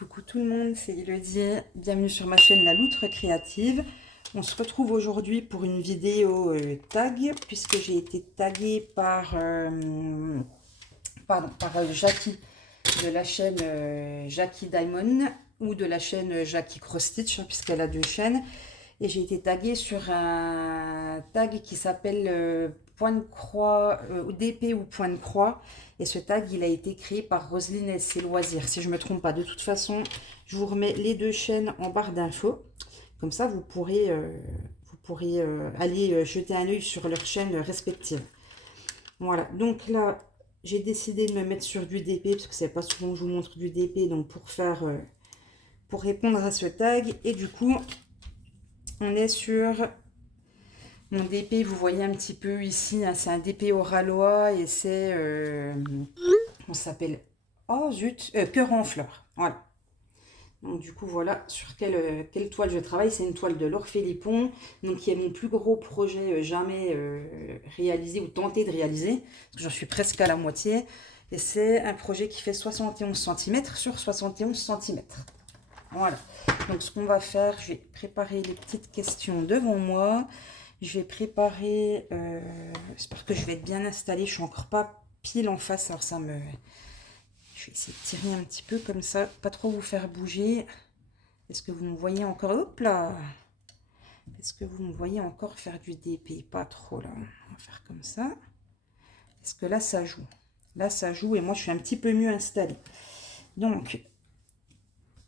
Coucou tout le monde, c'est Elodie, bienvenue sur ma chaîne La Loutre Créative. On se retrouve aujourd'hui pour une vidéo tag, puisque j'ai été taguée par, Jackie de la chaîne Jackie Diamond ou de la chaîne Jackie Cross Stitch, hein, puisqu'elle a deux chaînes. Et j'ai été taguée sur un tag qui s'appelle point de croix, DP ou point de croix. Et ce tag, il a été créé par Roselyne et ses loisirs, si je ne me trompe pas. De toute façon, je vous remets les deux chaînes en barre d'infos. Comme ça, vous pourrez aller jeter un œil sur leurs chaînes respectives. Voilà, donc là, j'ai décidé de me mettre sur du DP, parce que c'est pas souvent que je vous montre du DP, donc pour répondre à ce tag. Et du coup, on est sur mon DP, vous voyez un petit peu ici, hein, c'est un DP Oralois et c'est, on s'appelle, oh zut, Cœur en fleurs, voilà. Donc du coup, voilà sur quelle toile je travaille. C'est une toile de Laure Philippon, donc qui est mon plus gros projet jamais réalisé ou tenté de réaliser, parce que j'en suis presque à la moitié. Et c'est un projet qui fait 71 cm sur 71 cm. Voilà. Donc ce qu'on va faire, je vais préparer les petites questions devant moi. Je vais préparer, j'espère que je vais être bien installée. Je suis encore pas pile en face, alors ça me... Je vais essayer de tirer un petit peu comme ça, pas trop vous faire bouger. Est-ce que vous me voyez encore? Hop là! Est-ce que vous me voyez encore faire du DP? Pas trop là. On va faire comme ça. Est-ce que là ça joue? Là ça joue et moi je suis un petit peu mieux installée. Donc,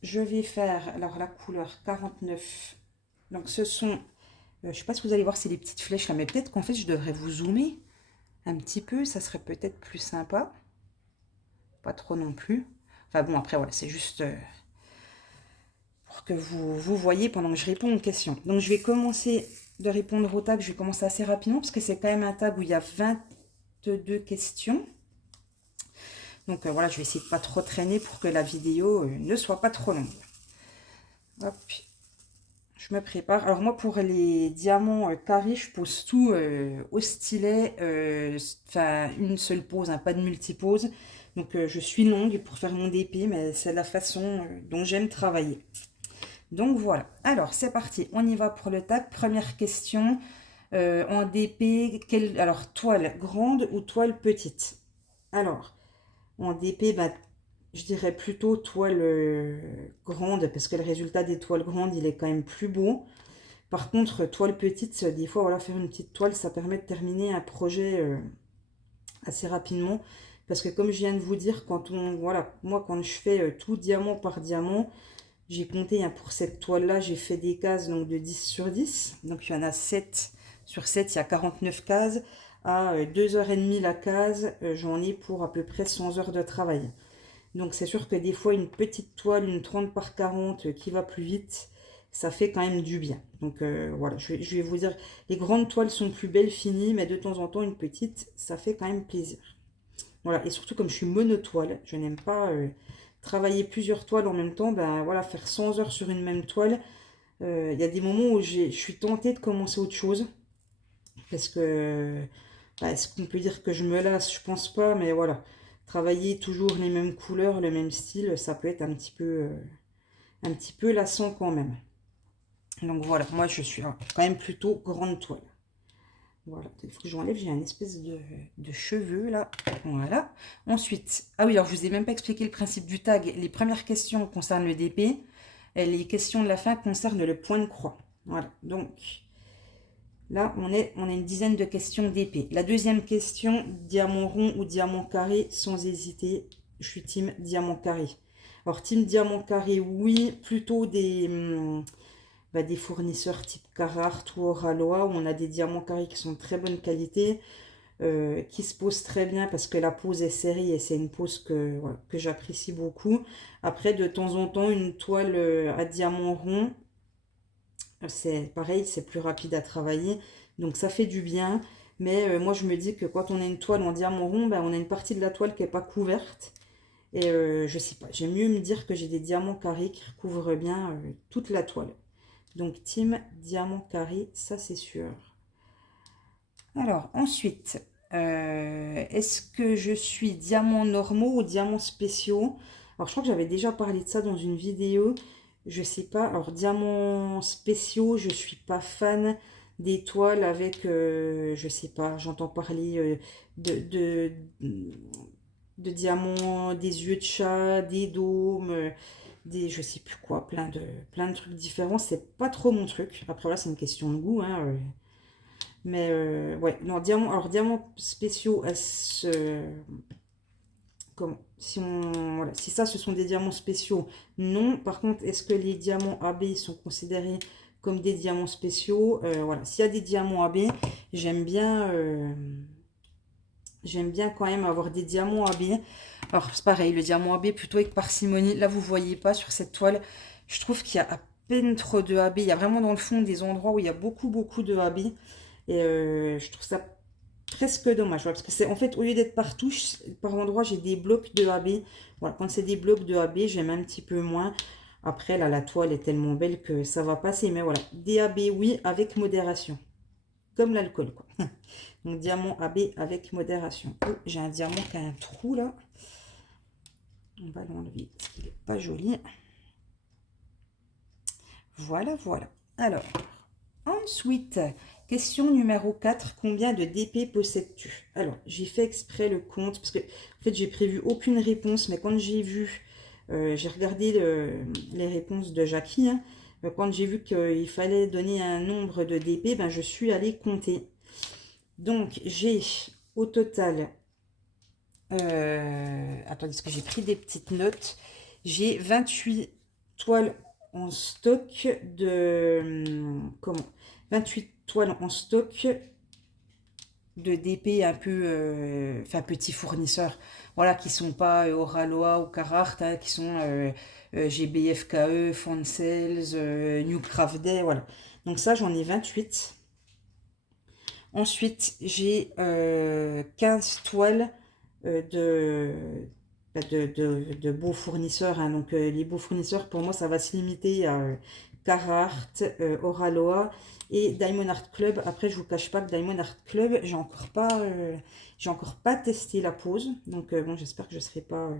je vais faire, alors la couleur 49. Donc ce sont, je ne sais pas si vous allez voir, c'est les petites flèches là, mais peut-être qu'en fait je devrais vous zoomer un petit peu, ça serait peut-être plus sympa. Pas trop non plus. Enfin bon, après voilà, c'est juste pour que vous voyez pendant que je réponds aux questions. Donc je vais commencer de répondre au tag, je vais commencer assez rapidement parce que c'est quand même un tag où il y a 22 questions. Donc voilà, je vais essayer de pas trop traîner pour que la vidéo ne soit pas trop longue. Hop, je me prépare. Alors moi, pour les diamants carrés, je pose tout au stylet, enfin une seule pose, hein, pas de multipose. Donc je suis longue pour faire mon DP, mais c'est la façon dont j'aime travailler. Donc voilà. Alors c'est parti, on y va pour le tag. Première question. En DP, alors toile grande ou toile petite? Alors, en DP, bah, je dirais plutôt toile grande, parce que le résultat des toiles grandes, il est quand même plus beau. Par contre, toile petite, des fois, voilà, faire une petite toile, ça permet de terminer un projet assez rapidement. Parce que comme je viens de vous dire, voilà, moi, quand je fais tout diamant par diamant, j'ai compté, hein, pour cette toile-là, j'ai fait des cases donc, de 10 sur 10. Donc, il y en a 7 sur 7, il y a 49 cases. À 2h30 la case, j'en ai pour à peu près 100 heures de travail. Donc c'est sûr que des fois une petite toile, une 30 par 40 qui va plus vite, ça fait quand même du bien. Donc voilà, je vais vous dire, les grandes toiles sont plus belles finies, mais de temps en temps une petite, ça fait quand même plaisir. Voilà, et surtout comme je suis monotoile, je n'aime pas travailler plusieurs toiles en même temps, ben voilà, faire 100 heures sur une même toile. Il y a des moments où je suis tentée de commencer autre chose, parce que, est-ce qu'on peut dire que je me lasse? Je pense pas, mais voilà. Travailler toujours les mêmes couleurs, le même style, ça peut être un petit peu lassant quand même. Donc voilà, moi je suis quand même plutôt grande toile. Voilà, il faut que j'enlève, j'ai un espèce de cheveux là. Voilà. Ensuite, ah oui, alors je vous ai même pas expliqué le principe du tag. Les premières questions concernent le DP. Et les questions de la fin concernent le point de croix. Voilà, donc là, on a une dizaine de questions d'épée. La deuxième question, diamant rond ou diamant carré, sans hésiter, je suis team diamant carré. Alors, team diamant carré, oui, plutôt des fournisseurs type Carhartt ou Oralois, où on a des diamants carrés qui sont de très bonne qualité, qui se posent très bien parce que la pose est serrée et c'est une pose voilà, que j'apprécie beaucoup. Après, de temps en temps, une toile à diamant rond, c'est pareil, c'est plus rapide à travailler, donc ça fait du bien. Mais moi je me dis que quand on a une toile en diamant rond, ben, on a une partie de la toile qui n'est pas couverte. Et je sais pas, j'aime mieux me dire que j'ai des diamants carrés qui recouvrent bien toute la toile. Donc team diamant carré, ça c'est sûr. Alors ensuite, est-ce que je suis diamant normaux ou diamants spéciaux? Alors, je crois que j'avais déjà parlé de ça dans une vidéo. Je sais pas. Alors, diamants spéciaux, je suis pas fan des toiles avec, je sais pas, j'entends parler de, de, de diamants, des yeux de chat, des dômes, des, je sais plus quoi, plein de trucs différents. C'est pas trop mon truc. Après, là, c'est une question de goût, hein. Mais, ouais, non, diamants, alors, diamants spéciaux, comment, si on, voilà, si ça, ce sont des diamants spéciaux, non. Par contre, est-ce que les diamants AB sont considérés comme des diamants spéciaux? Voilà, s'il y a des diamants AB, j'aime bien, j'aime bien quand même avoir des diamants AB. Alors, c'est pareil, le diamant AB plutôt avec parcimonie. Là, vous voyez pas sur cette toile. Je trouve qu'il y a à peine trop de AB. Il y a vraiment dans le fond des endroits où il y a beaucoup de AB. Et je trouve ça presque dommage. Voilà, parce que c'est en fait, au lieu d'être par touche, par endroit, j'ai des blocs de AB. Voilà, quand c'est des blocs de AB, j'aime un petit peu moins. Après, là, la toile est tellement belle que ça va passer. Mais voilà, des AB, oui, avec modération. Comme l'alcool, quoi. Donc, diamant AB avec modération. Oh, j'ai un diamant qui a un trou, là. On va l'enlever parce qu'il n'est pas joli. Voilà, voilà. Alors, ensuite, question numéro 4. Combien de DP possèdes-tu? Alors, j'ai fait exprès le compte parce que, en fait, j'ai prévu aucune réponse. Mais quand j'ai vu, j'ai regardé les réponses de Jackie. Hein, quand j'ai vu qu'il fallait donner un nombre de DP, ben, je suis allée compter. Donc, j'ai au total... attendez, est-ce que j'ai pris des petites notes? J'ai 28 toiles en stock de... Comment? 28 toiles en stock de DP un peu... enfin, petits fournisseurs. Voilà, qui sont pas Oralois ou Carhartt, hein, qui sont GBFKE, Fansels, New Craft Day, voilà. Donc ça, j'en ai 28. Ensuite, j'ai 15 toiles de beaux fournisseurs. Hein. Donc, les beaux fournisseurs, pour moi, ça va se limiter à Carhartt, Oraloa et Diamond Art Club. Après, je vous cache pas que Diamond Art Club, j'ai encore pas testé la pose. Donc, bon, j'espère que je ne serai pas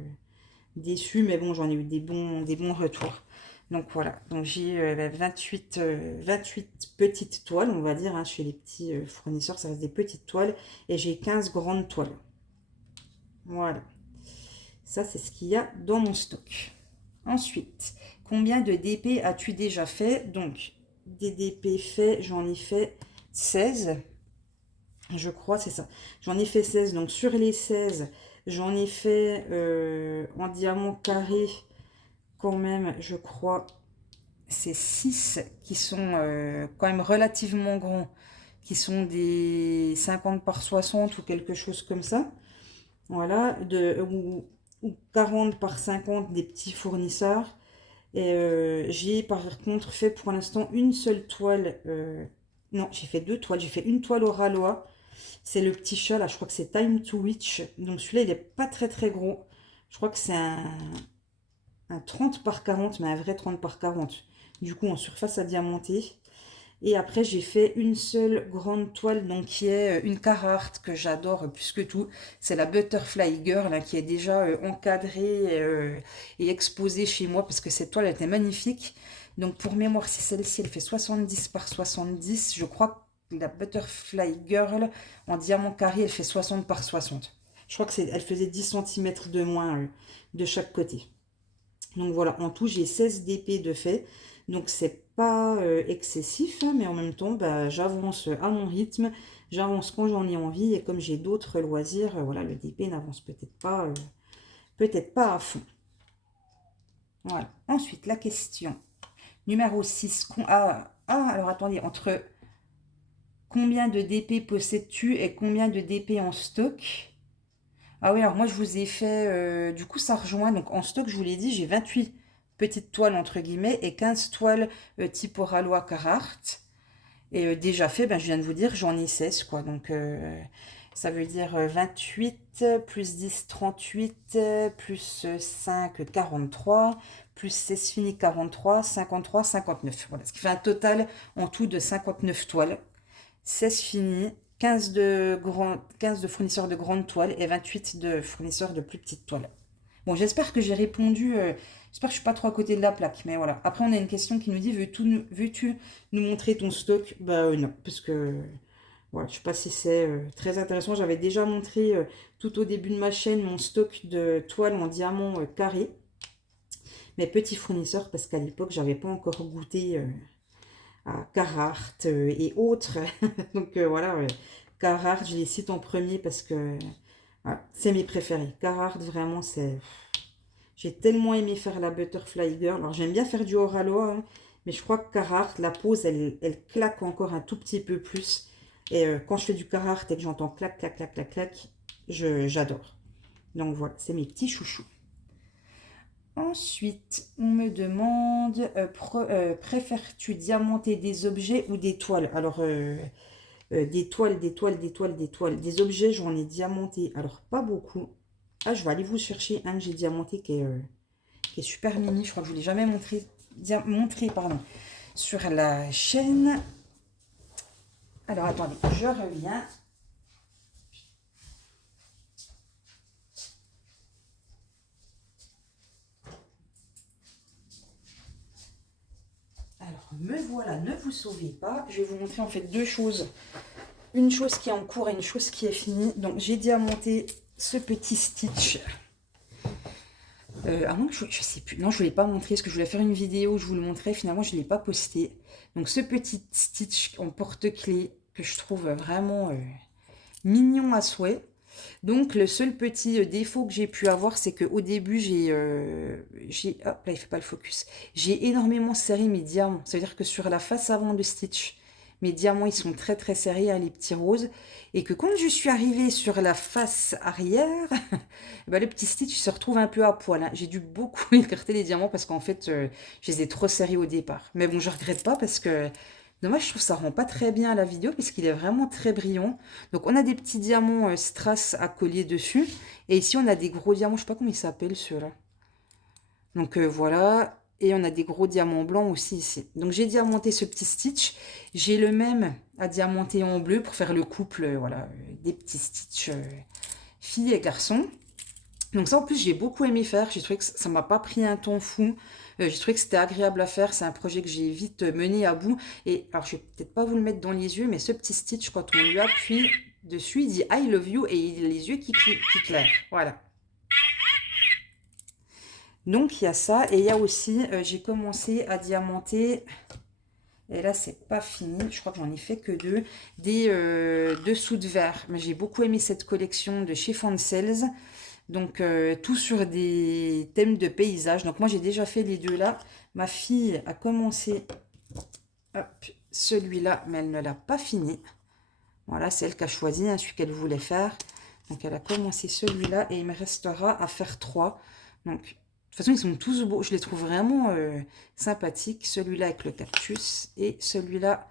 déçue. Mais bon, j'en ai eu des bons retours. Donc voilà, donc j'ai 28 petites toiles, on va dire, hein, chez les petits fournisseurs, ça reste des petites toiles, et j'ai 15 grandes toiles. Voilà, ça c'est ce qu'il y a dans mon stock. Ensuite, combien de DP as-tu déjà fait? Donc, des DP faits, j'en ai fait 16, je crois, c'est ça. J'en ai fait 16, donc sur les 16, j'en ai fait en diamant carré, quand même, je crois, c'est 6 qui sont quand même relativement grands, qui sont des 50 par 60 ou quelque chose comme ça. Voilà, ou 40 par 50 des petits fournisseurs. Et j'ai par contre fait pour l'instant une seule toile. Non, j'ai fait deux toiles. J'ai fait une toile au Ralois. C'est le petit chat là, je crois que c'est Time to Witch. Donc celui-là, il n'est pas très gros. Je crois que c'est un 30 par 40, mais un vrai 30 par 40. Du coup, en surface à diamanter. Et après, j'ai fait une seule grande toile, donc qui est une Carhartt que j'adore plus que tout. C'est la Butterfly Girl, hein, qui est déjà encadrée et exposée chez moi, parce que cette toile elle était magnifique. Donc pour mémoire, c'est celle-ci, elle fait 70 par 70. Je crois que la Butterfly Girl, en diamant carré, elle fait 60 par 60. Je crois que elle faisait 10 cm de moins de chaque côté. Donc voilà, en tout, j'ai 16 DP de fait. Donc c'est pas excessif, hein, mais en même temps, bah, j'avance à mon rythme, j'avance quand j'en ai envie. Et comme j'ai d'autres loisirs, voilà, le DP n'avance peut-être pas à fond. Voilà. Ensuite, la question numéro 6. Alors attendez, entre combien de DP possèdes-tu et combien de DP en stock? Ah oui, alors moi je vous ai fait, du coup ça rejoint, donc en stock je vous l'ai dit, j'ai 28 petites toiles entre guillemets et 15 toiles type Oralois Carhartt. Et déjà fait, ben, je viens de vous dire, j'en ai 16 quoi, donc ça veut dire 28 plus 10, 38, plus 5, 43, plus 16 fini 43, 53, 59. Voilà, ce qui fait un total en tout de 59 toiles. 16 finis, 15 de fournisseurs de grandes toiles et 28 de fournisseurs de plus petites toiles. Bon, j'espère que j'ai répondu. J'espère que je suis pas trop à côté de la plaque. Mais voilà. Après, on a une question qui nous dit, veux-tu nous montrer ton stock? Bah non, parce que voilà, je sais pas si c'est très intéressant. J'avais déjà montré tout au début de ma chaîne mon stock de toiles en diamant carré. Mes petits fournisseurs, parce qu'à l'époque, j'avais pas encore goûté à Carhartt et autres. Donc voilà, Carhartt, je les cite en premier parce que voilà, c'est mes préférés. Carhartt, vraiment, c'est... J'ai tellement aimé faire la Butterfly Girl. Alors j'aime bien faire du Oralois, hein, mais je crois que Carhartt, la pose, elle claque encore un tout petit peu plus. Et quand je fais du Carhartt et que j'entends clac, clac, clac, clac, clac, j'adore. Donc voilà, c'est mes petits chouchous. Ensuite, on me demande, préfères-tu diamanter des objets ou des toiles? Alors, des toiles, des toiles, des toiles, des toiles. Des objets, j'en ai diamanté. Alors, pas beaucoup. Ah, je vais aller vous chercher un que j'ai diamanté qui est super mini. Je crois que je ne vous l'ai jamais montré pardon, sur la chaîne. Alors, attendez, je reviens. Alors, me voilà, ne vous sauvez pas. Je vais vous montrer en fait deux choses. Une chose qui est en cours et une chose qui est finie. Donc, j'ai diamanté ce petit Stitch. À moins que je sais plus. Non, je ne vous l'ai pas montré parce que je voulais faire une vidéo où je vous le montrais. Finalement, je ne l'ai pas posté. Donc, ce petit Stitch en porte-clés que je trouve vraiment mignon à souhait. Donc, le seul petit défaut que j'ai pu avoir, c'est qu'au début, hop, là, il ne fait pas le focus. J'ai énormément serré mes diamants. Ça veut dire que sur la face avant de Stitch, mes diamants, ils sont très, très serrés, hein, les petits roses. Et que quand je suis arrivée sur la face arrière, bah, le petit Stitch se retrouve un peu à poil, hein. J'ai dû beaucoup écarter les diamants parce qu'en fait, je les ai trop serrés au départ. Mais bon, je regrette pas parce que dommage, je trouve que ça rend pas très bien la vidéo puisqu'il est vraiment très brillant. Donc on a des petits diamants strass à collier dessus. Et ici on a des gros diamants, je sais pas comment ils s'appellent ceux-là. Donc voilà. Et on a des gros diamants blancs aussi ici. Donc j'ai diamanté ce petit Stitch. J'ai le même à diamanter en bleu pour faire le couple, voilà, des petits Stitch filles et garçons. Donc ça en plus j'ai beaucoup aimé faire, j'ai trouvé que ça m'a pas pris un temps fou, j'ai trouvé que c'était agréable à faire, c'est un projet que j'ai vite mené à bout. Et alors je vais peut-être pas vous le mettre dans les yeux, mais ce petit Stitch quand on lui appuie dessus, il dit I love you et il a les yeux qui clairent, voilà. Donc il y a ça et il y a aussi, j'ai commencé à diamanter, et là c'est pas fini, je crois que j'en ai fait que deux, des dessous de verre. Mais j'ai beaucoup aimé cette collection de chez Fansels. Donc, tout sur des thèmes de paysage. Donc, moi, j'ai déjà fait les deux là. Ma fille a commencé celui-là, mais elle ne l'a pas fini. Voilà, c'est elle qui a choisi, hein, celui qu'elle voulait faire. Donc, elle a commencé celui-là et il me restera à faire trois. Donc, de toute façon, ils sont tous beaux. Je les trouve vraiment sympathiques. Celui-là avec le cactus et celui-là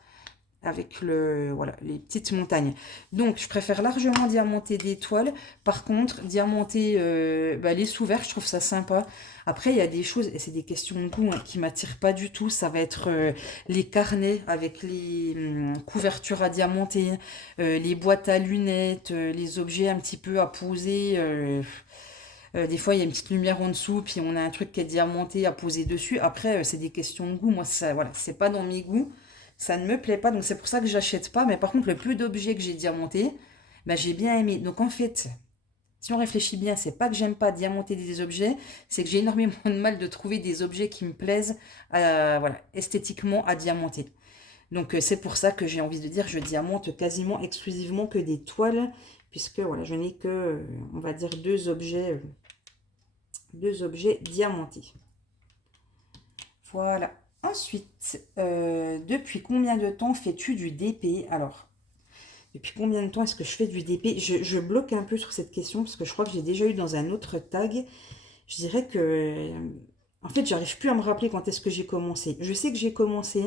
avec voilà, les petites montagnes. Donc, je préfère largement diamanter des toiles. Par contre, diamanter les sous-verts, je trouve ça sympa. Après, il y a des choses, et c'est des questions de goût, hein, qui ne m'attirent pas du tout. Ça va être les carnets avec les couvertures à diamanter, les boîtes à lunettes, les objets un petit peu à poser. Des fois, il y a une petite lumière en dessous, puis on a un truc qui est diamanté à poser dessus. Après, c'est des questions de goût. Moi, ça, voilà, c'est pas dans mes goûts. Ça ne me plaît pas, donc c'est pour ça que j'achète pas. Mais par contre, le peu d'objets que j'ai diamantés, ben, j'ai bien aimé. Donc en fait, si on réfléchit bien, c'est pas que j'aime pas diamanter des objets, c'est que j'ai énormément de mal de trouver des objets qui me plaisent voilà, esthétiquement à diamanter. Donc c'est pour ça que j'ai envie de dire je diamante quasiment exclusivement que des toiles, puisque voilà, je n'ai que, on va dire, deux objets diamantés. Voilà. Ensuite, depuis combien de temps fais-tu du DP? Alors, depuis combien de temps est-ce que je fais du DP? Je bloque un peu sur cette question parce que je crois que j'ai déjà eu dans un autre tag. Je dirais que, en fait, j'arrive plus à me rappeler quand est-ce que j'ai commencé. Je sais que j'ai commencé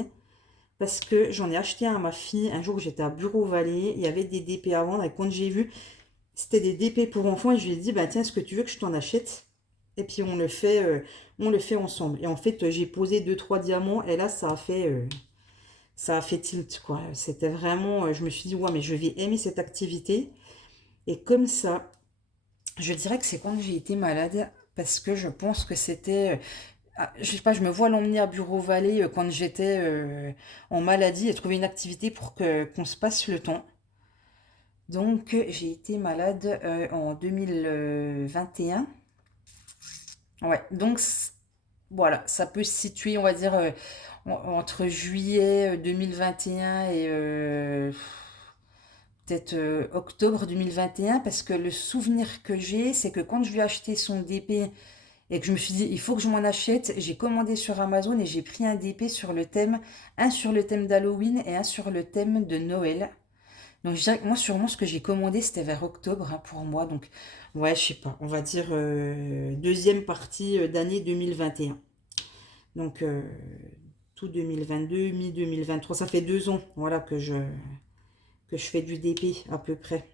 parce que j'en ai acheté un à ma fille. Un jour, j'étais à Bureau Vallée. Il y avait des DP à vendre et quand j'ai vu, c'était des DP pour enfants et je lui ai dit, bah tiens, est-ce que tu veux que je t'en achète? Et puis on le fait ensemble. Et en fait, j'ai posé 2-3 diamants et là, ça a fait tilt, quoi. C'était vraiment, je me suis dit, ouais, mais je vais aimer cette activité. Et comme ça, je dirais que c'est quand j'ai été malade. parce que je pense que c'était... je sais pas, je me vois l'emmener à Bureau Vallée quand j'étais en maladie et trouver une activité pour qu'on se passe le temps. Donc, j'ai été malade en 2021. Ouais, donc voilà, ça peut se situer, on va dire, entre juillet 2021 et peut-être octobre 2021, parce que le souvenir que j'ai, c'est que quand je lui ai acheté son DP et que je me suis dit, il faut que je m'en achète, j'ai commandé sur Amazon et j'ai pris un DP sur le thème, un sur le thème d'Halloween et un sur le thème de Noël. Donc, je dirais que moi, sûrement, ce que j'ai commandé, c'était vers octobre hein, pour moi. Donc, ouais, je sais pas, on va dire deuxième partie d'année 2021. Donc, tout 2022, mi-2023, ça fait 2 ans, voilà, que je fais du DP à peu près.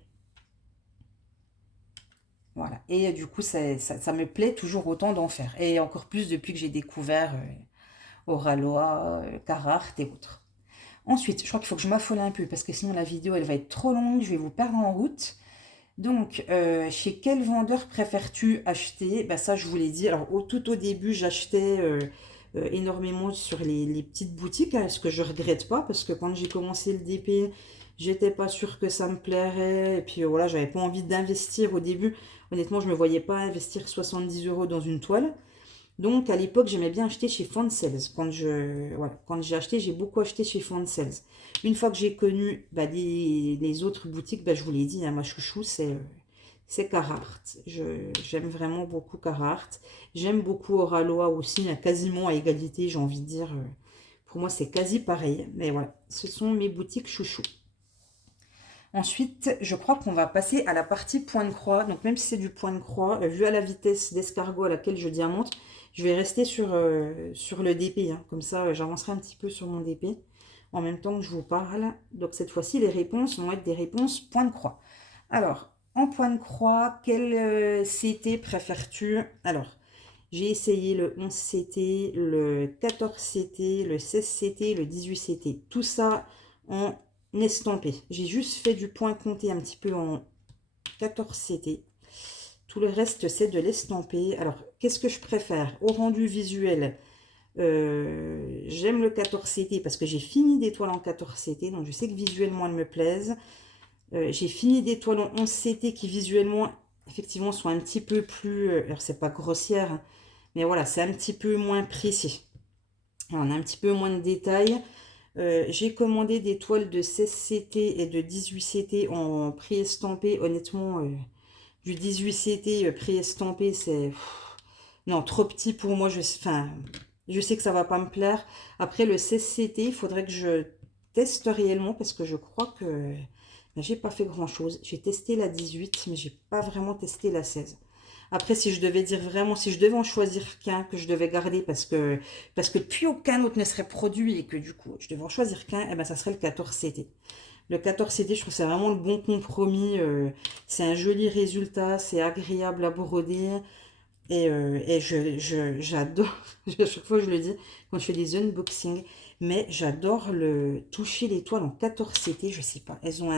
Voilà. Et du coup, ça me plaît toujours autant d'en faire. Et encore plus depuis que j'ai découvert Oraloa, Carhartt et autres. Ensuite, je crois qu'il faut que je m'affole un peu parce que sinon la vidéo elle va être trop longue, je vais vous perdre en route. Donc, chez quel vendeur préfères-tu acheter? Bah ça, je vous l'ai dit. Alors, tout au début, j'achetais énormément sur les petites boutiques, hein, ce que je regrette pas, parce que quand j'ai commencé le DP, j'étais pas sûre que ça me plairait. Et puis voilà, j'avais pas envie d'investir au début. Honnêtement, je me voyais pas investir 70 euros dans une toile. Donc, à l'époque, j'aimais bien acheter chez Foncels. Voilà, quand j'ai acheté, j'ai beaucoup acheté chez Foncels. Une fois que j'ai connu bah, les autres boutiques, bah, je vous l'ai dit, hein, ma chouchou, c'est Carhartt. J'aime vraiment beaucoup Carhartt. J'aime beaucoup Oraloa aussi, hein, quasiment à égalité, j'ai envie de dire. Pour moi, c'est quasi pareil. Mais voilà, ce sont mes boutiques chouchou. Ensuite, je crois qu'on va passer à la partie point de croix. Donc, même si c'est du point de croix, vu à la vitesse d'escargot à laquelle je diamante, je vais rester sur le DP. Hein. Comme ça, j'avancerai un petit peu sur mon DP en même temps que je vous parle. Donc, cette fois-ci, les réponses vont être des réponses point de croix. Alors, en point de croix, quel CT préfères-tu? Alors, j'ai essayé le 11 CT, le 14 CT, le 16 CT, le 18 CT. Tout ça en estampé. J'ai juste fait du point compté un petit peu en 14 CT. Tout le reste, c'est de l'estampé. Alors, qu'est-ce que je préfère? Au rendu visuel, j'aime le 14 CT parce que j'ai fini des toiles en 14 CT. Donc, je sais que visuellement, elles me plaisent. J'ai fini des toiles en 11 CT qui, visuellement, effectivement, sont un petit peu plus... alors, c'est pas grossière, hein, mais voilà, c'est un petit peu moins précis. On a un petit peu moins de détails. J'ai commandé des toiles de 16 CT et de 18 CT en prix estampé. Honnêtement, du 18 CT prix estampé, c'est... Non, trop petit pour moi. Enfin, je sais que ça va pas me plaire. Après, le 16 CT, il faudrait que je teste réellement parce que je crois que ben, j'ai pas fait grand-chose. J'ai testé la 18, mais j'ai pas vraiment testé la 16. Après, si je devais dire vraiment, si je devais en choisir qu'un que je devais garder parce que plus aucun autre ne serait produit et que du coup, je devais en choisir qu'un, eh ben, ça serait le 14 CT. Le 14 CT, je trouve que c'est vraiment le bon compromis. C'est un joli résultat, c'est agréable à broder. Et j'adore, à chaque fois je le dis, quand je fais des unboxings, mais j'adore toucher les toiles en 14 CT, je sais pas, elles ont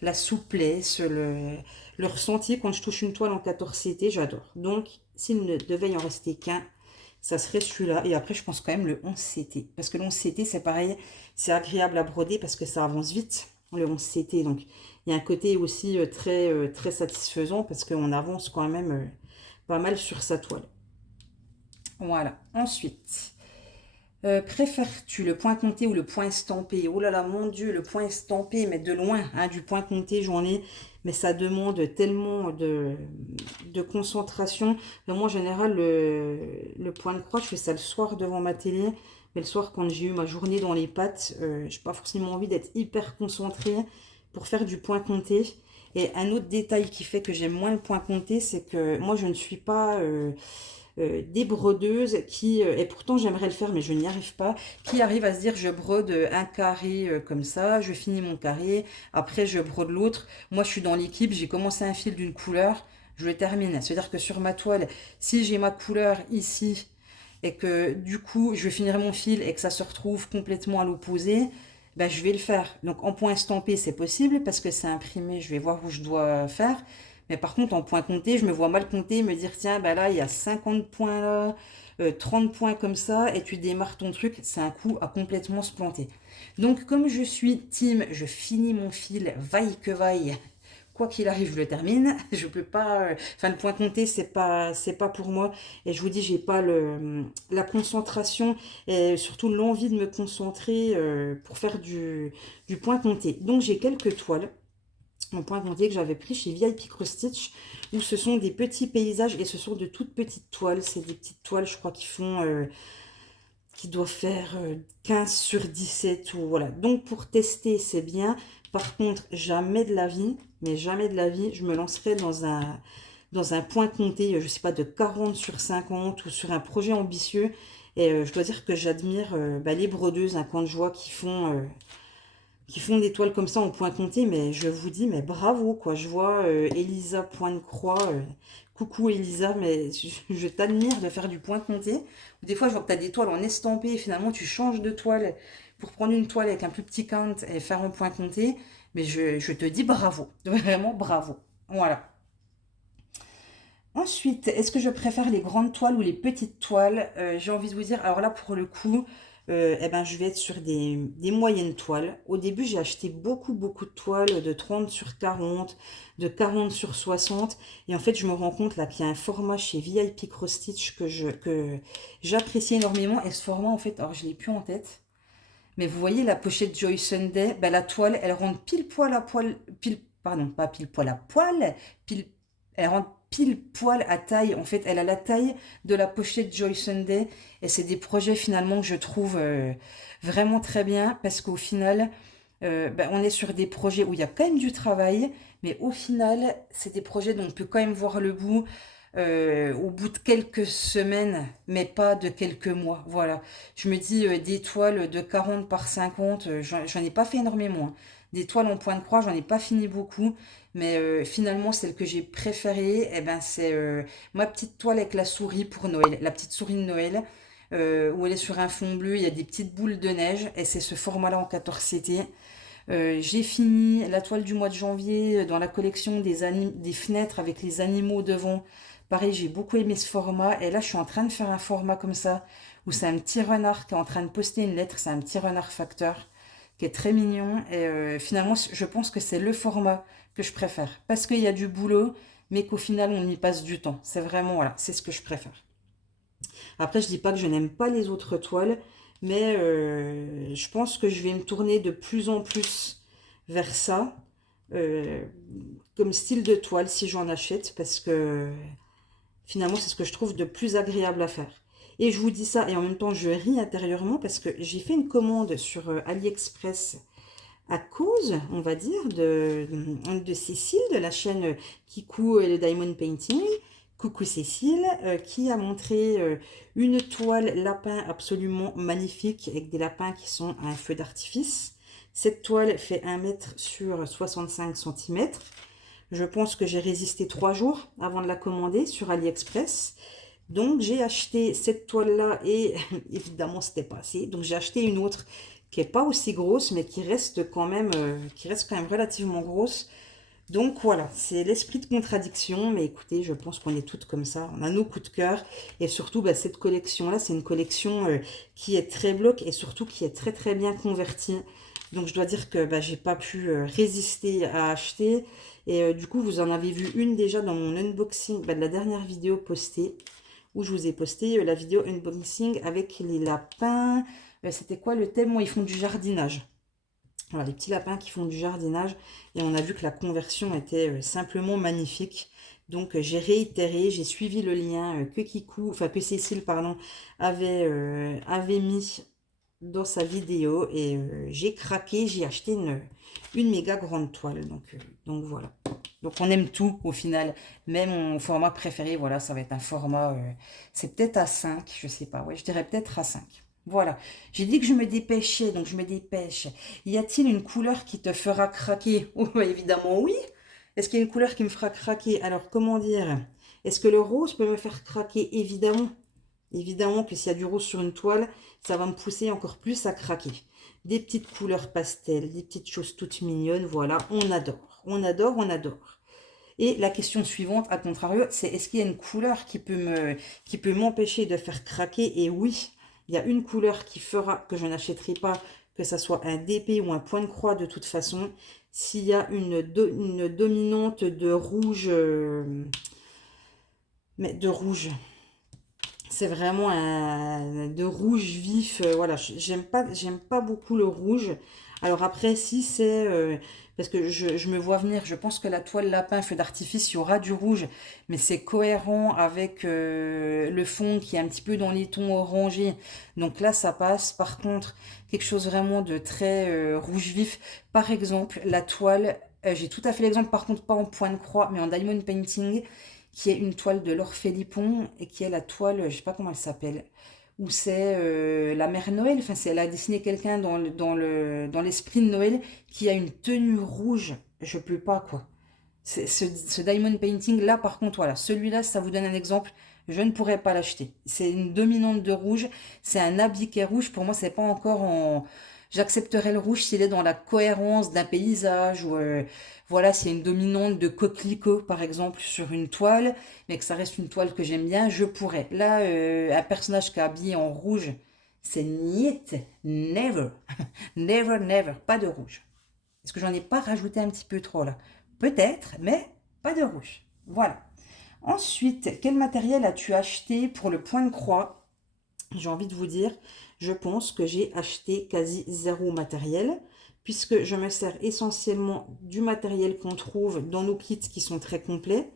la souplesse, le ressenti quand je touche une toile en 14 CT, j'adore. Donc, s'il ne devait y en rester qu'un, ça serait celui-là. Et après, je pense quand même le 11 CT, parce que le 11 CT, c'est pareil, c'est agréable à broder parce que ça avance vite, le 11 CT. Donc, il y a un côté aussi très satisfaisant parce qu'on avance quand même... pas mal sur sa toile. Voilà. Ensuite, préfères-tu le point compté ou le point estampé? Oh là là, mon Dieu, le point estampé, mais de loin, hein, du point compté, j'en ai, mais ça demande tellement de concentration. Mais moi, en général, le point de croix, je fais ça le soir devant ma télé. Mais le soir, quand j'ai eu ma journée dans les pattes, je n'ai pas forcément envie d'être hyper concentrée pour faire du point compté. Et un autre détail qui fait que j'aime moins le point compté, c'est que moi, je ne suis pas des brodeuses qui, et pourtant j'aimerais le faire, mais je n'y arrive pas, qui arrivent à se dire, je brode un carré comme ça, je finis mon carré, après je brode l'autre. Moi, je suis dans l'équipe, j'ai commencé un fil d'une couleur, je le termine. C'est-à-dire que sur ma toile, si j'ai ma couleur ici, et que du coup, je vais finir mon fil et que ça se retrouve complètement à l'opposé, ben, je vais le faire. Donc en point estampé, c'est possible parce que c'est imprimé, je vais voir où je dois faire. Mais par contre, en point compté, je me vois mal compter, me dire, tiens, bah là, il y a 50 points là, 30 points comme ça, et tu démarres ton truc, c'est un coup à complètement se planter. Donc, comme je suis team, je finis mon fil, vaille que vaille, quoi qu'il arrive, je le termine. Je peux pas. Enfin, le point compté, c'est pas pour moi. Et je vous dis, j'ai pas la concentration et surtout l'envie de me concentrer pour faire du point compté. Donc, j'ai quelques toiles en point compté que j'avais pris chez VIP Cross Stitch où ce sont des petits paysages et ce sont de toutes petites toiles. C'est des petites toiles, je crois, qui doivent faire 15 sur 17 ou voilà. Donc pour tester, c'est bien. Par contre, jamais de la vie, mais jamais de la vie, je me lancerai dans un point compté, je sais pas, de 40 sur 50 ou sur un projet ambitieux. Et je dois dire que j'admire les brodeuses, hein, quand je vois qui font des toiles comme ça en point compté, mais je vous dis, mais bravo, quoi. Je vois Elisa point de croix. Coucou Elisa, mais je t'admire de faire du point compté. Des fois, je vois que tu as des toiles en estampé et finalement, tu changes de toile pour prendre une toile avec un plus petit count et faire en point compté. Mais je te dis bravo, vraiment bravo. Voilà. Ensuite, est-ce que je préfère les grandes toiles ou les petites toiles? J'ai envie de vous dire, alors là pour le coup, eh ben, je vais être sur des moyennes toiles. Au début, j'ai acheté beaucoup de toiles de 30 sur 40, de 40 sur 60. Et en fait, je me rends compte là qu'il y a un format chez VIP Cross Stitch que j'apprécie énormément. Et ce format, en fait, alors je ne l'ai plus en tête. Mais vous voyez la pochette Joy Sunday, ben, la toile, elle rentre pile poil à poil, pile, pardon, pas pile poil à poil, pile, elle rentre pile poil à taille. En fait, elle a la taille de la pochette Joy Sunday. Et c'est des projets finalement que je trouve vraiment très bien parce qu'au final, on est sur des projets où il y a quand même du travail, mais au final, c'est des projets dont on peut quand même voir le bout au bout de quelques semaines, mais pas de quelques mois. Voilà. Je me dis des toiles de 40 par 50, j'en ai pas fait énormément, hein. Des toiles en point de croix, j'en ai pas fini beaucoup, mais finalement, celle que j'ai préférée, eh ben, c'est ma petite toile avec la souris pour Noël, la petite souris de Noël, où elle est sur un fond bleu, il y a des petites boules de neige, et c'est ce format-là en 14 CT. J'ai fini la toile du mois de janvier dans la collection des fenêtres avec les animaux devant. Pareil, j'ai beaucoup aimé ce format. Et là, je suis en train de faire un format comme ça, où c'est un petit renard qui est en train de poster une lettre. C'est un petit renard facteur qui est très mignon. Et finalement, je pense que c'est le format que je préfère. Parce qu'il y a du boulot, mais qu'au final, on y passe du temps. C'est vraiment, voilà, c'est ce que je préfère. Après, je dis pas que je n'aime pas les autres toiles, mais je pense que je vais me tourner de plus en plus vers ça, euh, comme style de toile si j'en achète, parce que finalement, c'est ce que je trouve de plus agréable à faire. Et je vous dis ça, et en même temps, je ris intérieurement parce que j'ai fait une commande sur AliExpress à cause, on va dire, de Cécile, de la chaîne Kikou et le Diamond Painting. Coucou Cécile, qui a montré une toile lapin absolument magnifique avec des lapins qui sont à un feu d'artifice. Cette toile fait 1 mètre sur 65 cm. Je pense que j'ai résisté 3 jours avant de la commander sur AliExpress. Donc j'ai acheté cette toile-là et évidemment c'était pas assez. Donc j'ai acheté une autre qui est pas aussi grosse mais qui reste quand même relativement grosse. Donc voilà, c'est l'esprit de contradiction, mais écoutez, je pense qu'on est toutes comme ça, on a nos coups de cœur, et surtout cette collection-là, c'est une collection qui est très bloc et surtout qui est très bien convertie. Donc je dois dire que j'ai pas pu résister à acheter, et du coup vous en avez vu une déjà dans mon unboxing de la dernière vidéo postée, où je vous ai posté la vidéo unboxing avec les lapins. C'était quoi le thème? Moi, ils font du jardinage. Voilà, les petits lapins qui font du jardinage. Et on a vu que la conversion était simplement magnifique. Donc j'ai réitéré, j'ai suivi le lien que Cécile, pardon, avait mis dans sa vidéo. Et j'ai craqué, j'ai acheté une méga grande toile. Donc voilà. Donc on aime tout au final. Même mon format préféré, voilà, ça va être un format, c'est peut-être à 5, je sais pas. Ouais, je dirais peut-être à 5. Voilà. J'ai dit que je me dépêchais, donc je me dépêche. Y a-t-il une couleur qui te fera craquer? Oh, bah, évidemment oui. Est-ce qu'il y a une couleur qui me fera craquer? Alors comment dire? Est-ce que le rose peut me faire craquer? Évidemment. Évidemment que s'il y a du rose sur une toile, ça va me pousser encore plus à craquer. Des petites couleurs pastel, des petites choses toutes mignonnes, voilà, on adore. On adore, on adore. Et la question suivante, à contrario, c'est est-ce qu'il y a une couleur qui peut m'empêcher de faire craquer? Et oui, il y a une couleur qui fera que je n'achèterai pas, que ça soit un DP ou un point de croix de toute façon. S'il y a une dominante de rouge, mais de rouge, c'est vraiment un de rouge vif. Voilà, j'aime pas beaucoup le rouge. Alors après, si c'est parce que je me vois venir, je pense que la toile lapin feu d'artifice, il y aura du rouge, mais c'est cohérent avec le fond qui est un petit peu dans les tons orangés. Donc là, ça passe. Par contre, quelque chose vraiment de très rouge vif. Par exemple, la toile, j'ai tout à fait l'exemple, par contre pas en point de croix, mais en diamond painting qui est une toile de Laure Philippon et qui est la toile, je sais pas comment elle s'appelle, où c'est la mère Noël, enfin elle a dessiné quelqu'un dans l'esprit de Noël qui a une tenue rouge, je peux pas quoi. Ce diamond painting là par contre voilà, celui-là ça vous donne un exemple, je ne pourrais pas l'acheter. C'est une dominante de rouge, c'est un habit qui est rouge, pour moi c'est pas encore en... J'accepterais le rouge s'il est dans la cohérence d'un paysage ou voilà, c'est une dominante de coquelicot par exemple sur une toile, mais que ça reste une toile que j'aime bien, je pourrais. Là, un personnage qui est habillé en rouge, c'est niet, never, never, never, pas de rouge. Est-ce que j'en ai pas rajouté un petit peu trop là? Peut-être, mais pas de rouge. Voilà. Ensuite, quel matériel as-tu acheté pour le point de croix? J'ai envie de vous dire, je pense que j'ai acheté quasi zéro matériel, puisque je me sers essentiellement du matériel qu'on trouve dans nos kits qui sont très complets.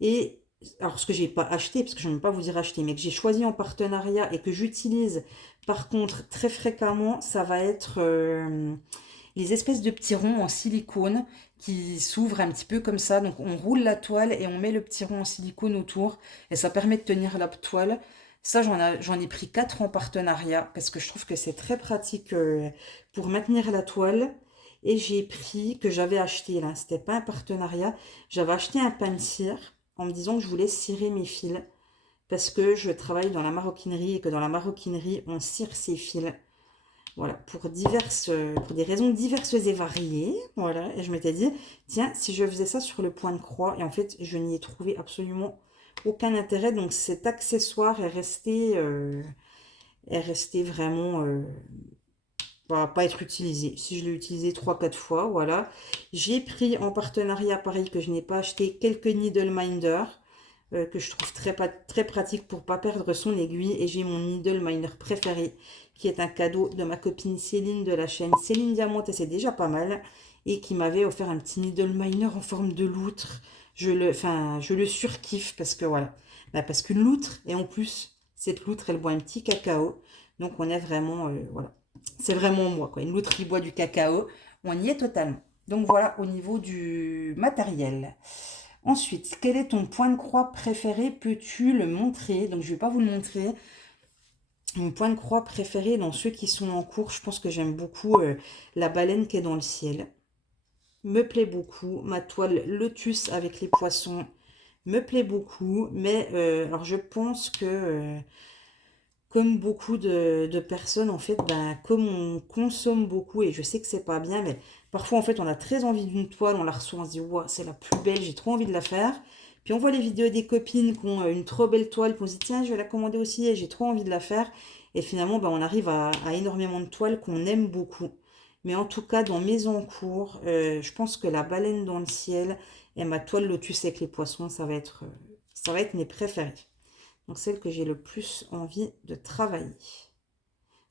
Et alors, ce que j'ai pas acheté, parce que je ne vais pas vous dire acheter, mais que j'ai choisi en partenariat et que j'utilise par contre très fréquemment, ça va être les espèces de petits ronds en silicone qui s'ouvrent un petit peu comme ça. Donc on roule la toile et on met le petit rond en silicone autour et ça permet de tenir la toile. Ça, j'en ai pris 4 en partenariat parce que je trouve que c'est très pratique pour maintenir la toile. Et j'ai pris, que j'avais acheté là, c'était pas un partenariat, j'avais acheté un pain de cire en me disant que je voulais cirer mes fils parce que je travaille dans la maroquinerie et que dans la maroquinerie, on cire ses fils. Voilà, pour des raisons diverses et variées. Voilà, et je m'étais dit, tiens, si je faisais ça sur le point de croix, et en fait, je n'y ai trouvé absolument aucun intérêt. Donc cet accessoire est resté vraiment pas être utilisé. Si je l'ai utilisé 3 4 fois, voilà. J'ai pris en partenariat, pareil, que je n'ai pas acheté, quelques needle minder que je trouve très pratique pour pas perdre son aiguille. Et j'ai mon needle miner préféré, qui est un cadeau de ma copine Céline de la chaîne Céline Diamant, et c'est déjà pas mal. Et qui m'avait offert un petit needle miner en forme de loutre. Je le surkiffe parce que voilà. Bah, parce qu'une loutre, et en plus, cette loutre, elle boit un petit cacao. Donc on est vraiment, voilà. C'est vraiment moi, quoi. Une loutre qui boit du cacao, on y est totalement. Donc voilà au niveau du matériel. Ensuite, quel est ton point de croix préféré? Peux-tu le montrer? Donc je ne vais pas vous le montrer. Mon point de croix préféré dans ceux qui sont en cours, je pense que j'aime beaucoup la baleine qui est dans le ciel. Me plaît beaucoup. Ma toile lotus avec les poissons me plaît beaucoup. Mais alors je pense que comme beaucoup de personnes, en fait, ben, comme on consomme beaucoup, et je sais que c'est pas bien, mais parfois, en fait, on a très envie d'une toile, on la reçoit, on se dit, ouais, c'est la plus belle, j'ai trop envie de la faire. Puis on voit les vidéos des copines qui ont une trop belle toile, qu'on se dit, tiens, je vais la commander aussi, et j'ai trop envie de la faire. Et finalement, ben, on arrive à énormément de toiles qu'on aime beaucoup. Mais en tout cas, dans mes encours, je pense que la baleine dans le ciel et ma toile lotus avec les poissons, ça va être mes préférées. Donc celle que j'ai le plus envie de travailler.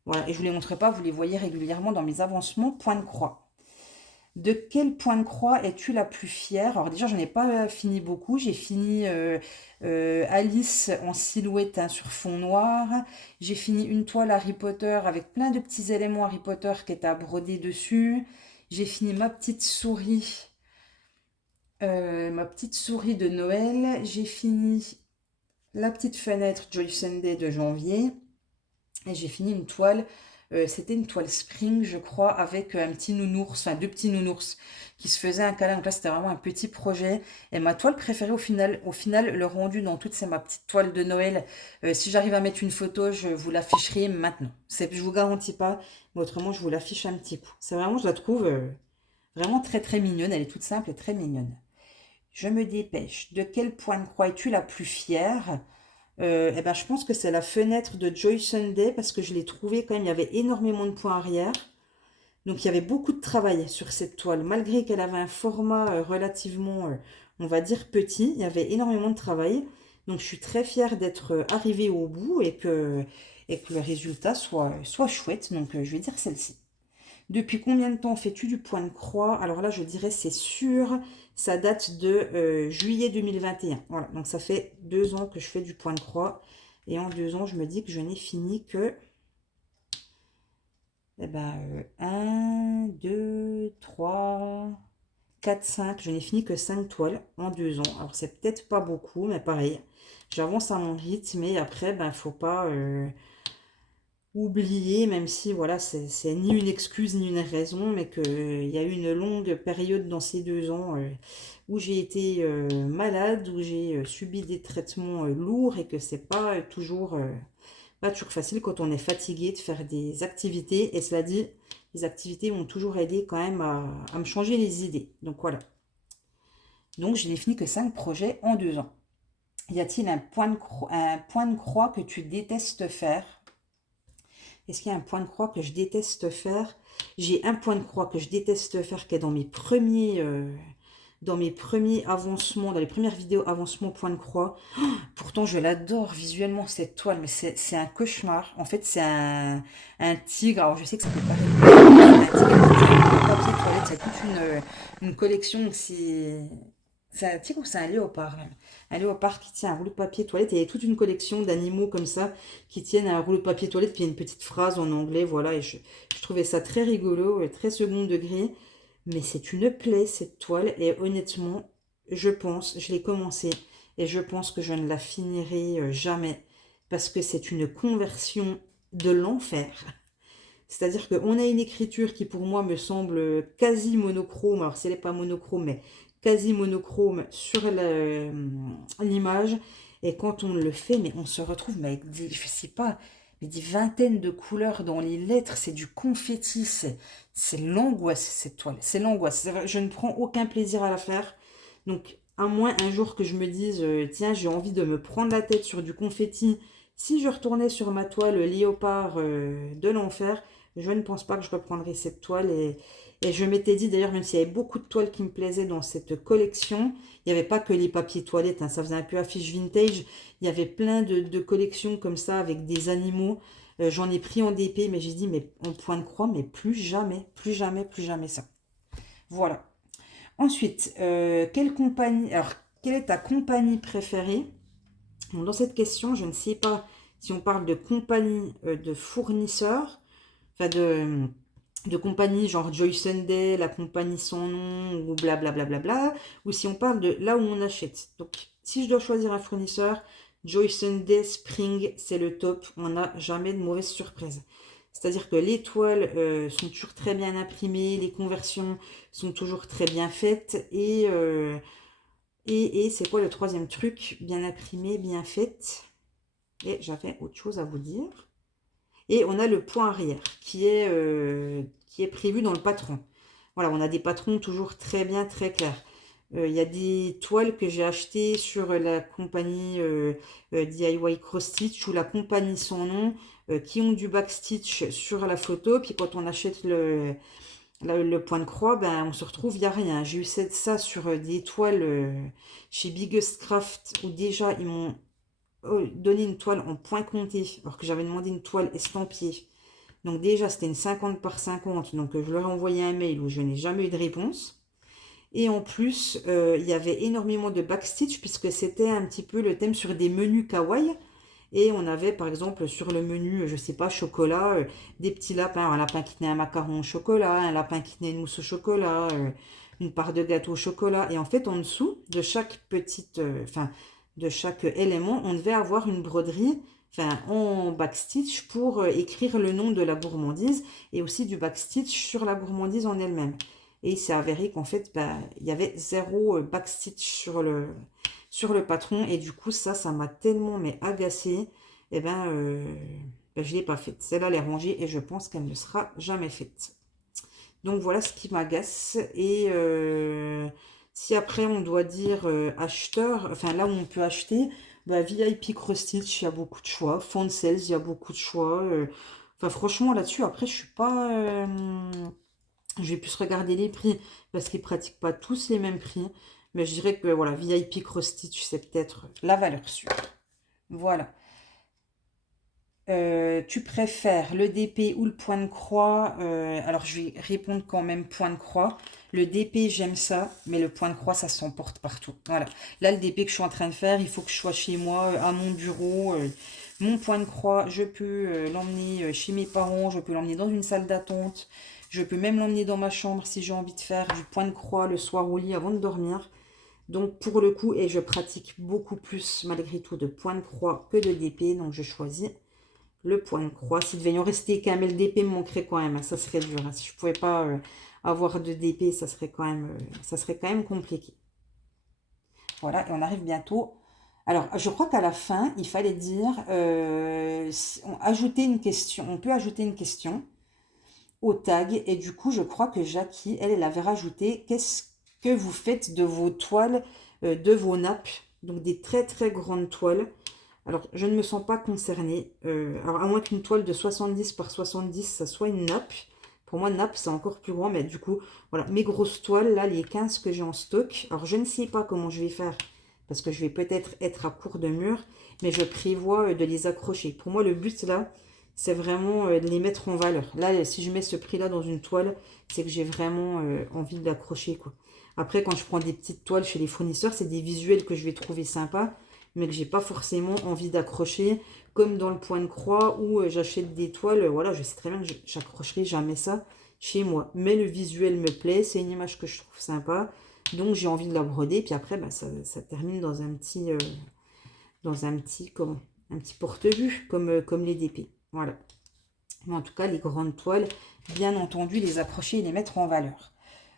Voilà, et je ne vous les montrerai pas, vous les voyez régulièrement dans mes avancements point de croix. De quel point de croix es-tu la plus fière? Alors déjà, j'en ai pas fini beaucoup. J'ai fini Alice en silhouette hein, sur fond noir. J'ai fini une toile Harry Potter avec plein de petits éléments Harry Potter qui étaient à broder dessus. J'ai fini ma petite souris de Noël. J'ai fini la petite fenêtre Joy Sunday de janvier. Et j'ai fini une toile, c'était une toile spring, je crois, avec un petit nounours, enfin 2 petits nounours qui se faisaient un câlin. Donc là, c'était vraiment un petit projet. Et ma toile préférée au final, le rendu dans toute, c'est ma petite toile de Noël. Si j'arrive à mettre une photo, je vous l'afficherai maintenant. Je vous garantis pas, mais autrement, je vous l'affiche un petit coup. C'est vraiment, je la trouve vraiment très très mignonne. Elle est toute simple et très mignonne. je me dépêche. De quel point de croix es-tu la plus fière? Eh ben, je pense que c'est la fenêtre de Joy Sunday parce que je l'ai trouvée quand même, il y avait énormément de points arrière. Donc il y avait beaucoup de travail sur cette toile. Malgré qu'elle avait un format relativement, on va dire, petit, il y avait énormément de travail. Donc je suis très fière d'être arrivée au bout et que le résultat soit chouette. Donc je vais dire celle-ci. Depuis combien de temps fais-tu du point de croix? Alors là, je dirais c'est sûr, ça date de juillet 2021. Voilà, donc ça fait 2 ans que je fais du point de croix. Et en 2 ans, je me dis que je n'ai fini que eh ben, 1, 2, 3, 4, 5. Je n'ai fini que 5 toiles en 2 ans. Alors, c'est peut-être pas beaucoup, mais pareil. J'avance à mon rythme, mais après, ben, faut pas oublier, même si, voilà, c'est ni une excuse ni une raison, mais qu'il y a eu une longue période dans ces 2 ans où j'ai été malade, où j'ai subi des traitements lourds et que c'est pas toujours facile quand on est fatigué de faire des activités. Et cela dit, les activités m'ont toujours aidé quand même à me changer les idées. Donc voilà. Donc je n'ai fini que 5 projets en 2 ans. Y a-t-il un point de croix que tu détestes faire? Est-ce qu'il y a un point de croix que je déteste faire? J'ai un point de croix que je déteste faire qui est dans mes premiers avancements, dans les premières vidéos avancement point de croix. Pourtant, je l'adore visuellement, cette toile, mais c'est un cauchemar. En fait, c'est un tigre. Alors, je sais que ça peut paraître... Un tigre qui tient un papier toilette. C'est toute une collection. C'est un tigre ou c'est un léopard même? Un léopard qui tient un rouleau de papier toilette. Et il y a toute une collection d'animaux comme ça qui tiennent un rouleau de papier toilette. Puis il y a une petite phrase en anglais. Voilà, et je trouvais ça très rigolo, très second degré. Mais c'est une plaie, cette toile. Et honnêtement, je l'ai commencé. Et je pense que je ne la finirai jamais. Parce que c'est une conversion de l'enfer. C'est-à-dire qu'on a une écriture qui pour moi me semble quasi monochrome. Alors si elle n'est pas monochrome, mais quasi monochrome sur l'image. Et quand on le fait, mais on se retrouve mais avec des, je sais pas, mais des vingtaines de couleurs dans les lettres. C'est du confetti. C'est l'angoisse cette toile. C'est l'angoisse. Je ne prends aucun plaisir à la faire. Donc à moins un jour que je me dise, tiens, j'ai envie de me prendre la tête sur du confetti. Si je retournais sur ma toile léopard de l'enfer, je ne pense pas que je reprendrai cette toile. Et je m'étais dit, d'ailleurs, même s'il y avait beaucoup de toiles qui me plaisaient dans cette collection, il n'y avait pas que les papiers toilettes, hein, ça faisait un peu affiche vintage. Il y avait plein de collections comme ça avec des animaux. J'en ai pris en DP, mais j'ai dit, mais en point de croix, mais plus jamais, plus jamais, plus jamais ça. Voilà. Ensuite, quelle est ta compagnie préférée? Bon, dans cette question, je ne sais pas si on parle de compagnie de fournisseurs, enfin de compagnie genre Joy Sunday, la compagnie sans nom ou blablabla, ou si on parle de là où on achète. Donc, si je dois choisir un fournisseur, Joy Sunday, Spring, c'est le top. On n'a jamais de mauvaises surprises. C'est-à-dire que les toiles sont toujours très bien imprimées, les conversions sont toujours très bien faites et c'est quoi le troisième truc? Bien imprimé, bien fait. Et j'avais autre chose à vous dire. Et on a le point arrière qui est prévu dans le patron. Voilà, on a des patrons toujours très bien, très clairs. Il y a des toiles que j'ai achetées sur la compagnie DIY Cross Stitch ou la compagnie sans nom qui ont du backstitch sur la photo. Puis quand on achète le point de croix, ben, on se retrouve, il n'y a rien. J'ai eu ça sur des toiles chez Biggest Craft où déjà ils m'ont donné une toile en point compté alors que j'avais demandé une toile estampillée. Donc déjà c'était une 50 par 50, donc je leur ai envoyé un mail où je n'ai jamais eu de réponse. Et en plus, il y avait énormément de backstitch puisque c'était un petit peu le thème sur des menus kawaii. Et on avait par exemple sur le menu, je sais pas, chocolat, des petits lapins, un lapin qui tenait un macaron au chocolat, un lapin qui tenait une mousse au chocolat, une part de gâteau au chocolat. Et en fait, en dessous de chaque de chaque élément, on devait avoir une broderie, en backstitch pour écrire le nom de la gourmandise et aussi du backstitch sur la gourmandise en elle-même. Et il s'est avéré qu'en fait, il y avait zéro backstitch sur le patron. Et du coup, ça m'a tellement agacée. Et je ne l'ai pas faite. Celle-là, elle est rangée et je pense qu'elle ne sera jamais faite. Donc voilà ce qui m'agace. Et Si après on doit dire acheteur, enfin là où on peut acheter, bah, VIP Cross Stitch, il y a beaucoup de choix. Font Sales, il y a beaucoup de choix. Enfin franchement là-dessus, après je suis pas... je vais plus regarder les prix parce qu'ils pratiquent pas tous les mêmes prix. Mais je dirais que voilà, VIP Cross Stitch, c'est peut-être la valeur sûre. Voilà. Tu préfères le DP ou le point de croix? Alors, je vais répondre quand même point de croix. Le DP, j'aime ça, mais le point de croix, ça s'emporte partout. Voilà. Là, le DP que je suis en train de faire, il faut que je sois chez moi, à mon bureau. Mon point de croix, je peux l'emmener chez mes parents, je peux l'emmener dans une salle d'attente. Je peux même l'emmener dans ma chambre si j'ai envie de faire du point de croix le soir au lit avant de dormir. Donc, pour le coup, et je pratique beaucoup plus, malgré tout, de point de croix que de DP. Donc, je choisis le point de croix. S'il devait y en rester qu'un, mais le DP me manquerait quand même. Ça serait dur. Si je ne pouvais pas avoir de DP, ça serait quand même compliqué. Voilà, et on arrive bientôt. Alors, je crois qu'à la fin, il fallait dire ajouter une question. On peut ajouter une question au tag. Et du coup, je crois que Jackie, elle avait rajouté qu'est-ce que vous faites de vos toiles, de vos nappes. Donc, des très très grandes toiles. Alors, je ne me sens pas concernée. Alors, à moins qu'une toile de 70 par 70, ça soit une nappe. Pour moi, nappe, c'est encore plus grand. Mais du coup, voilà, mes grosses toiles, là, les 15 que j'ai en stock. Alors, je ne sais pas comment je vais faire. Parce que je vais peut-être être à court de mur. Mais je prévois de les accrocher. Pour moi, le but, là, c'est vraiment de les mettre en valeur. Là, si je mets ce prix-là dans une toile, c'est que j'ai vraiment envie de l'accrocher, quoi. Après, quand je prends des petites toiles chez les fournisseurs, c'est des visuels que je vais trouver sympas, mais que j'ai pas forcément envie d'accrocher, comme dans le point de croix où j'achète des toiles, voilà, je sais très bien que j'accrocherai jamais ça chez moi. Mais le visuel me plaît, c'est une image que je trouve sympa, donc j'ai envie de la broder, puis après, bah, ça termine dans un petit, comment, un petit porte-vue, comme les DP. Voilà. Mais en tout cas, les grandes toiles, bien entendu, les accrocher et les mettre en valeur.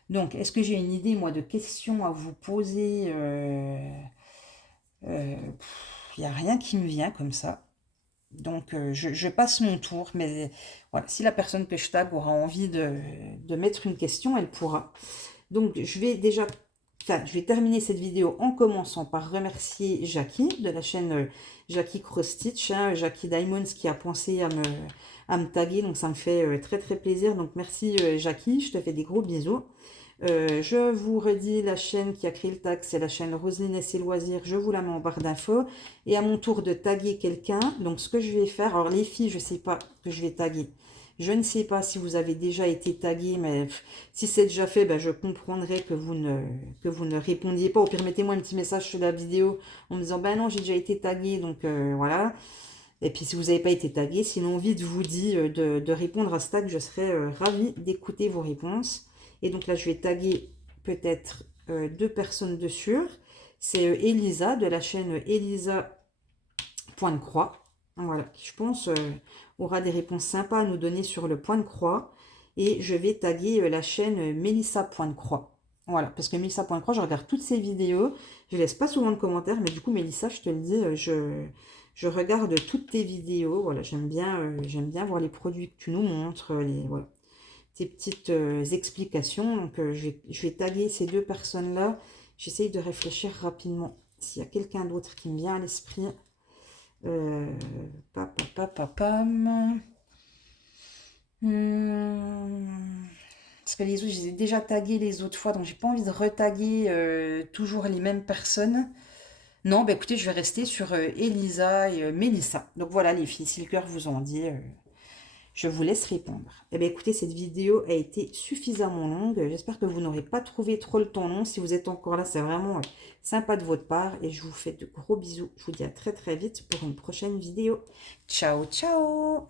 Donc, est-ce que j'ai une idée, moi, de questions à vous poser il n'y a rien qui me vient comme ça. Donc, je passe mon tour. Mais voilà, si la personne que je tag aura envie de mettre une question, elle pourra. Donc, je vais terminer cette vidéo en commençant par remercier Jackie de la chaîne Jackie Cross Stitch, hein, Jackie Diamonds qui a pensé à me taguer. Donc, ça me fait très très plaisir. Donc, merci Jackie, je te fais des gros bisous. Je vous redis, la chaîne qui a créé le tag, c'est la chaîne Roselyne et ses loisirs. Je vous la mets en barre d'infos. Et à mon tour de taguer quelqu'un. Donc, ce que je vais faire, alors les filles, je ne sais pas que je vais taguer. Je ne sais pas si vous avez déjà été tagué, mais si c'est déjà fait, ben, je comprendrai que vous ne répondiez pas. Ou pire, mettez-moi un petit message sur la vidéo en me disant, ben non, j'ai déjà été tagué, donc voilà. Et puis, si vous n'avez pas été tagué, sinon, vite vous dit de répondre à ce tag, je serai ravie d'écouter vos réponses. Et donc là, je vais taguer peut-être deux personnes dessus. C'est Elisa de la chaîne Elisa Point de Croix. Voilà, qui je pense aura des réponses sympas à nous donner sur le point de croix. Et je vais taguer la chaîne Mélissa Point de Croix. Voilà, parce que Mélissa Point de Croix, je regarde toutes ses vidéos. Je laisse pas souvent de commentaires, mais du coup, Mélissa, je te le dis, je regarde toutes tes vidéos. Voilà, j'aime bien voir les produits que tu nous montres, voilà, tes petites explications. Donc, je vais taguer ces deux personnes-là. J'essaye de réfléchir rapidement. S'il y a quelqu'un d'autre qui me vient à l'esprit. Papam. Parce que les autres, je les ai déjà tagués les autres fois, donc j'ai pas envie de retaguer toujours les mêmes personnes. Non, bah écoutez, je vais rester sur Elisa et Mélissa. Donc voilà les filles, si le cœur vous en dit, je vous laisse répondre. Eh bien écoutez, cette vidéo a été suffisamment longue. J'espère que vous n'aurez pas trouvé trop le temps long. Si vous êtes encore là, c'est vraiment sympa de votre part. Et je vous fais de gros bisous. Je vous dis à très très vite pour une prochaine vidéo. Ciao, ciao!